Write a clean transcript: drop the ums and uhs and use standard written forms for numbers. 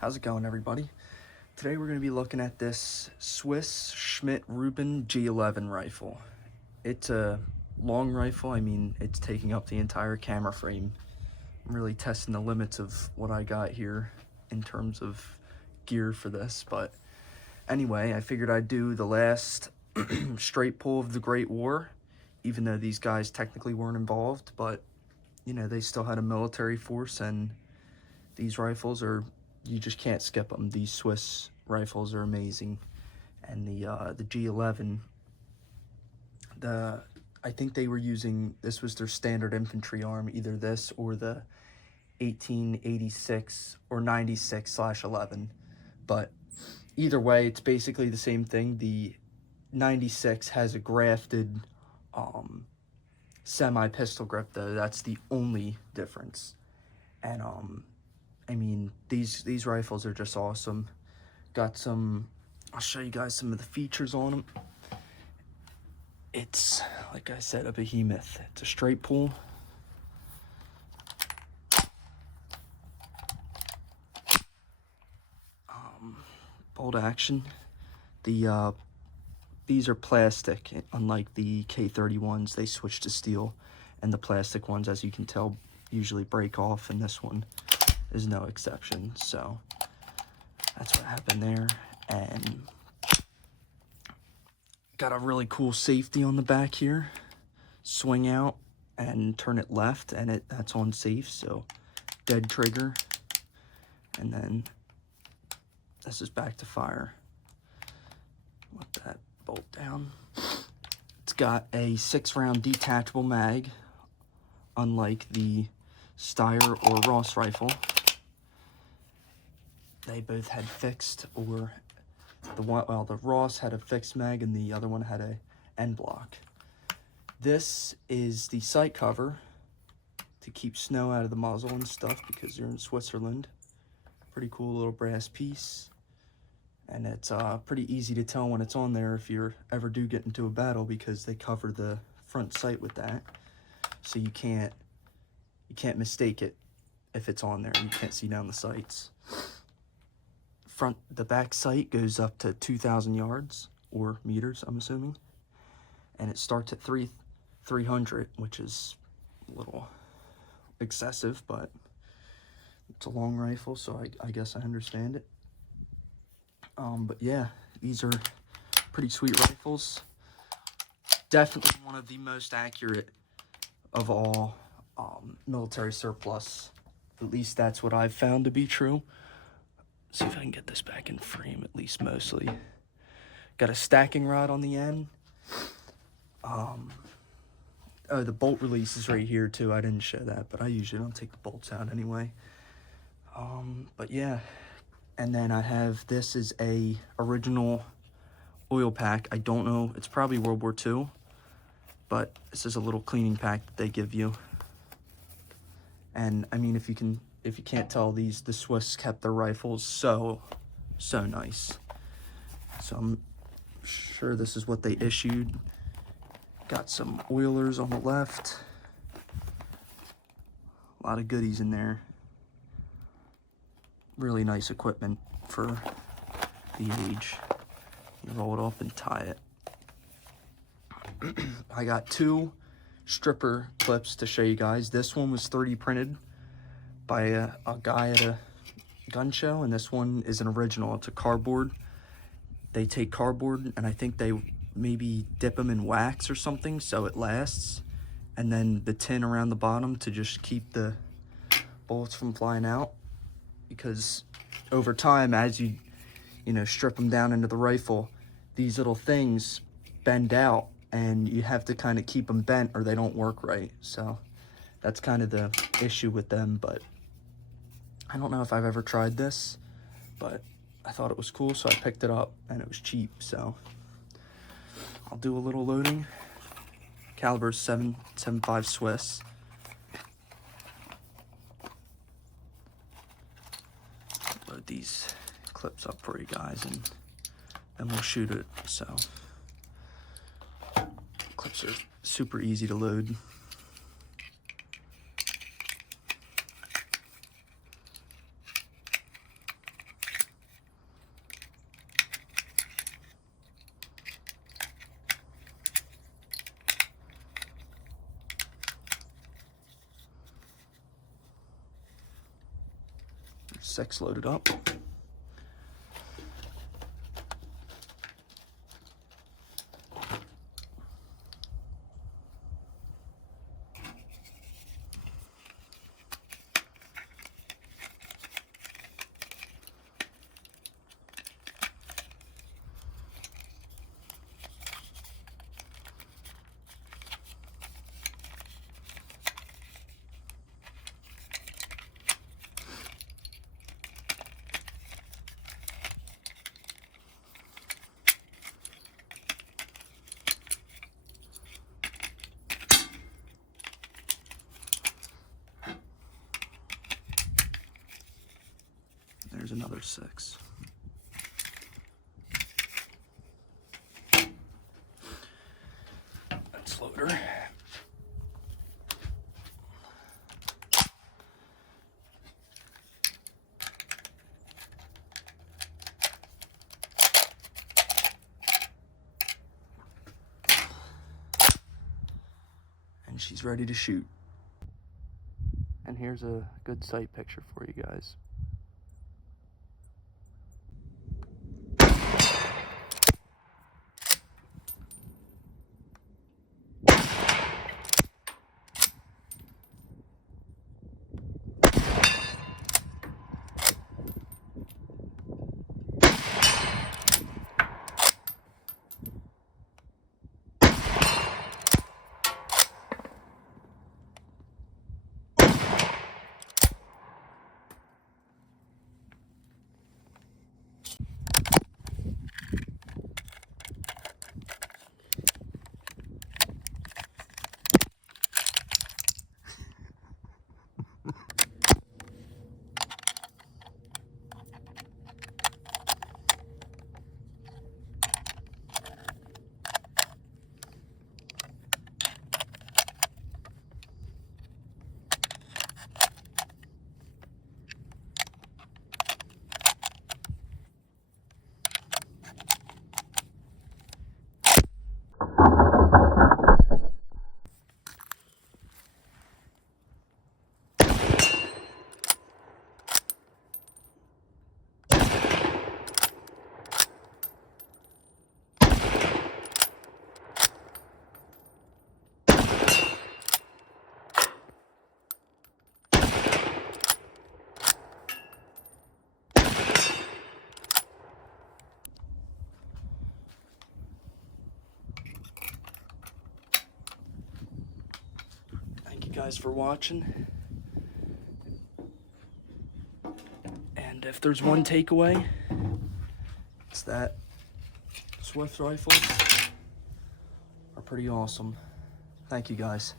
How's it going, everybody? Today we're going to be looking at this Swiss Schmidt-Rubin G11 rifle. It's a long rifle. I mean, it's taking up the entire camera frame. I'm really testing the limits of what I got here in terms of gear for this. But anyway, I figured I'd do the last straight pull of the Great War, even though these guys technically weren't involved. But, you know, they still had a military force, and these rifles are... you just can't skip them. These Swiss rifles are amazing. And the G11, I think they were using, this was their standard infantry arm, either this or the 1886 or 96/11. But either way, it's basically the same thing. The 96 has a grafted semi-pistol grip, though. That's the only difference. And I mean, these rifles are just awesome. Got some, I'll show you guys some of the features on them. It's, like I said, a behemoth. It's a straight pull. Bolt action. These are plastic, unlike the K31s. They switch to steel, and the plastic ones, as you can tell, usually break off, and this one is no exception. So that's what happened there. And got a really cool safety on the back here. Swing out and turn it left, and that's on safe, so dead trigger. And then this is back to fire. Let that bolt down. It's got a 6-round detachable mag, unlike the Steyr or Ross rifle. They both had fixed, or the Ross had a fixed mag and the other one had a end block. This is the sight cover to keep snow out of the muzzle and stuff, because you're in Switzerland. Pretty cool little brass piece. And it's pretty easy to tell when it's on there if you ever do get into a battle, because they cover the front sight with that. So you can't mistake it if it's on there. You can't see down the sights. The back sight goes up to 2,000 yards or meters, I'm assuming, and it starts at 300, which is a little excessive, but it's a long rifle, so I guess I understand it. But yeah, these are pretty sweet rifles. Definitely one of the most accurate of all military surplus. At least that's what I've found to be true. See if I can get this back in frame, at least mostly. Got a stacking rod on the end. Oh, the bolt release is right here too. I didn't show that, but I usually don't take the bolts out anyway. But yeah, and then I have, this is a original oil pack. I don't know, it's probably World War II, but this is a little cleaning pack that they give you. And I mean, if you can't tell, the Swiss kept their rifles so nice. So I'm sure this is what they issued. Got some oilers on the left. A lot of goodies in there. Really nice equipment for the age. You roll it up and tie it. I got 2 stripper clips to show you guys. This one was 3D printed by a guy at a gun show, and this one is an original. It's a cardboard. They take cardboard, and I think they maybe dip them in wax or something so it lasts, and then the tin around the bottom to just keep the bullets from flying out, because over time, as you strip them down into the rifle, these little things bend out, and you have to kind of keep them bent or they don't work right. So that's kind of the issue with them. But I don't know if I've ever tried this, but I thought it was cool, so I picked it up, and it was cheap, so I'll do a little loading. Caliber 7.75 Swiss. Load these clips up for you guys, and then we'll shoot it. So clips are super easy to load. 6 loaded up. There's another 6. That's loader. And she's ready to shoot. And here's a good sight picture for you guys. Guys for watching, and if there's one takeaway, it's that Swift rifles are pretty awesome. Thank you guys.